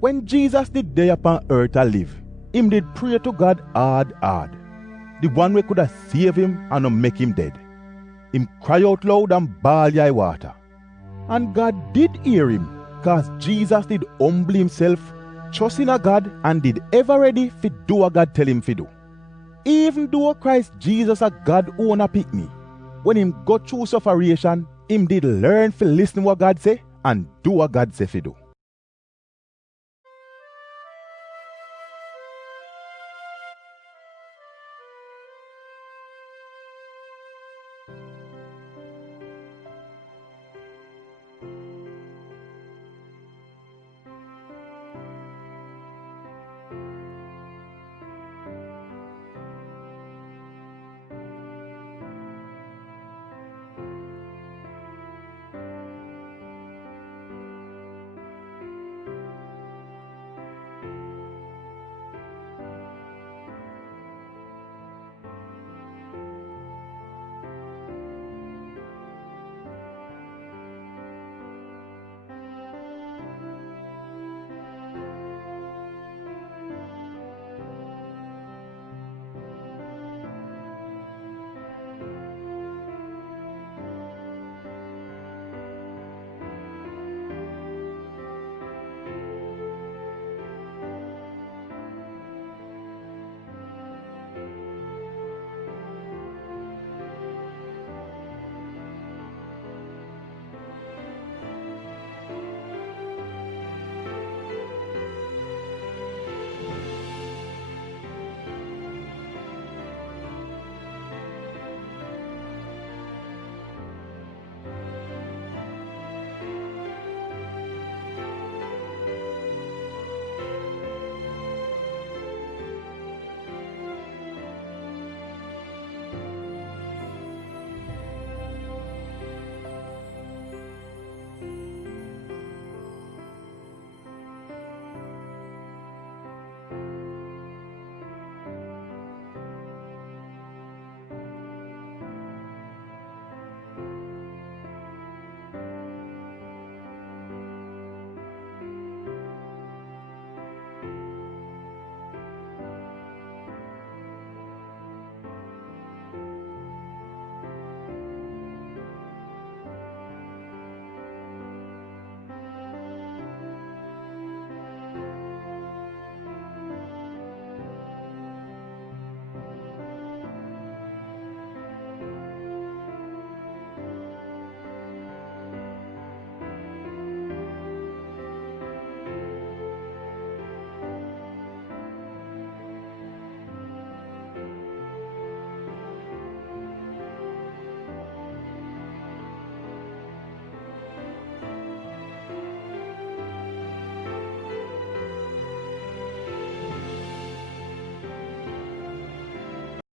When Jesus did there upon earth a live, him did pray to God hard. The one we could have saved him and not make him dead. Him cry out loud and bawl yai water. And God did hear him, cause Jesus did humble himself, trust in a God, and did ever ready fi do what God tell him fi do. Even though Christ Jesus a God own a pick me, when him go through sufferation, him did learn fi listen what God say and do what God say fi do.